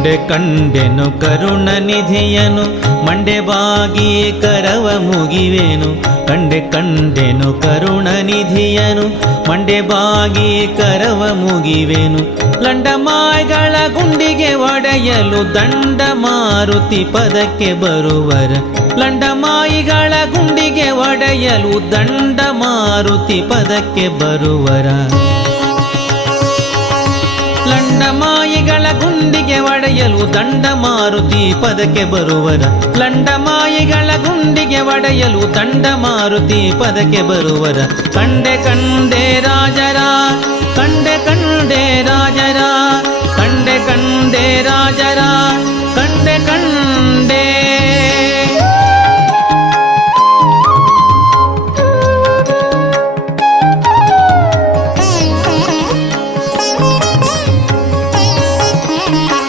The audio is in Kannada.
ಕಂಡೆ ಕಂಡೆನು ಕರುಣ ನಿಧಿಯನು ಮಂಡೆ ಬಾಗಿ ಕರವ ಮುಗಿವೆನು. ಕಂಡೆ ಕಂಡೆನು ಕರುಣ ನಿಧಿಯನು ಮಂಡೆ ಬಾಗಿ ಕರವ ಮುಗಿವೆನು. ಲಂಡಮಾಯ್ಗಳ ಗುಂಡಿಗೆ ಒಡೆಯಲು ದಂಡ ಮಾರುತಿ ಪದಕ್ಕೆ ಬರುವರ. ಲಂಡಮಾಯಿಗಳ ಗುಂಡಿಗೆ ಒಡೆಯಲು ದಂಡ ಮಾರುತಿ ಪದಕ್ಕೆ ಬರುವರ. ಲಂಡಮಾಯಿಗಳ ಗುಂಡಿಗೆ ಒಡೆಯಲು ದಂಡ ಮಾರುತಿ ಪದಕ್ಕೆ ಬರುವರ. ಲಂಡಮಾಯಿಗಳ ಗುಂಡಿಗೆ ಒಡೆಯಲು ದಂಡ ಮಾರುತಿ ಪದಕ್ಕೆ ಬರುವರ. ಕಂಡೆ ಕಂಡೆ ರಾಜರ, ಕಂಡೆ ಕಂಡೆ ರಾಜರ,